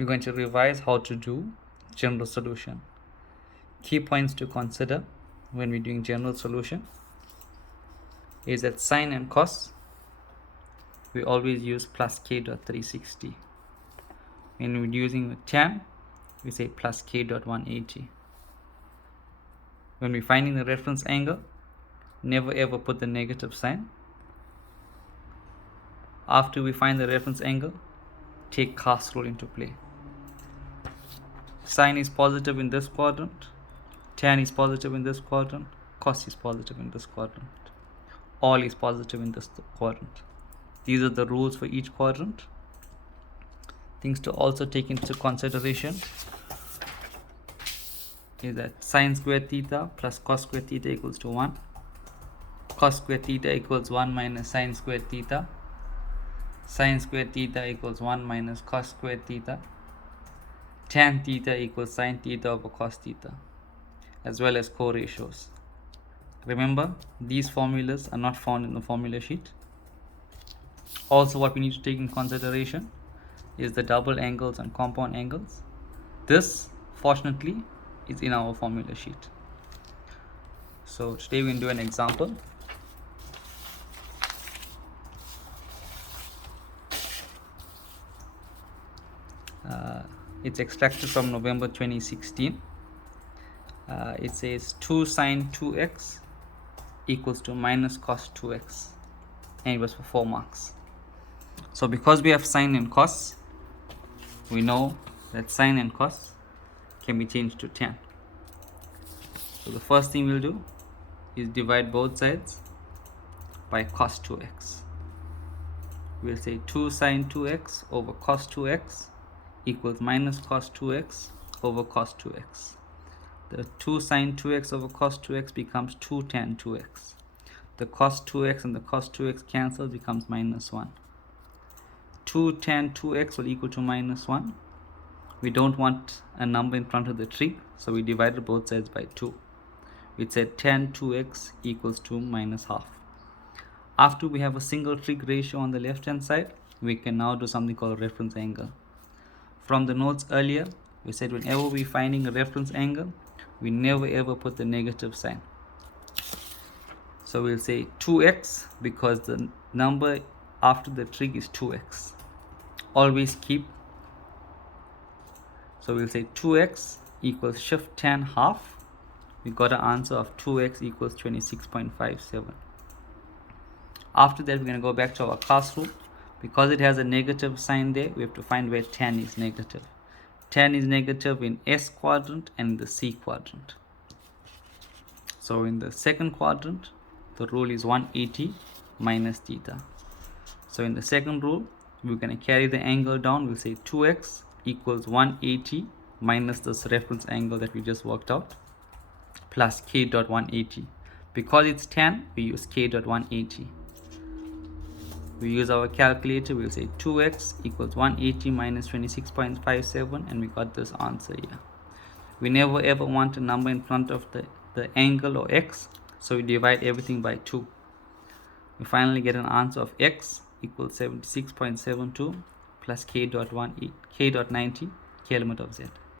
we're going to revise how to do general solution. Key points to consider when we're doing general solution is that sine and cos, we always use plus k dot 360. When we're using tan, we say plus k dot 180. When we're finding the reference angle, never ever put the negative sign. After we find the reference angle, take cos rule into play. Sine is positive in this quadrant, tan is positive in this quadrant, cos is positive in this quadrant, all is positive in this quadrant. These are the rules for each quadrant. Things to also take into consideration is that sine squared theta plus cos squared theta equals to 1, cos squared theta equals 1 minus sine squared theta, sine squared theta equals 1 minus cos squared theta, tan theta equals sine theta over cos theta, as well as co-ratios. Remember, these formulas are not found in the formula sheet. Also, what we need to take in consideration is the double angles and compound angles. This, fortunately, is in our formula sheet. So today we're going to do an example. It's extracted from November 2016. It says 2 sine 2x equals to minus cos 2x, and it was for 4 marks. So because we have sine and cos, we know that sine and cos can be changed to tan. So the first thing we'll do is divide both sides by cos 2x. We'll say 2 sine 2x over cos 2x equals minus cos 2x over cos 2x. The 2 sine 2x over cos 2x becomes 2 tan 2x. The cos 2x and the cos 2x cancel, becomes minus 1. 2 tan 2x will equal to minus 1. We don't want a number in front of the trig, so we divided both sides by 2. We said tan 2x equals to minus half. After we have a single trig ratio on the left hand side, we can now do something called reference angle. From the notes earlier, we said whenever we're finding a reference angle, we never ever put the negative sign. So we'll say 2x because the number after the trig is 2x. Always keep. So we'll say 2x equals shift tan half. We got an answer of 2x equals 26.57. After that, we're going to go back to our cos rule. Because it has a negative sign there, we have to find where tan is negative. Tan is negative in S quadrant and in the C quadrant. So in the second quadrant, the rule is 180 minus theta. So in the second rule, we're going to carry the angle down. We'll say 2x equals 180 minus this reference angle that we just worked out plus k dot 180. Because it's tan, we use k dot 180. We use our calculator. We'll say 2x equals 180 minus 26.57, and we got this answer here. We never ever want a number in front of the angle or x, so we divide everything by 2. We finally get an answer of x equals 76.72 plus k dot 90, k element of z.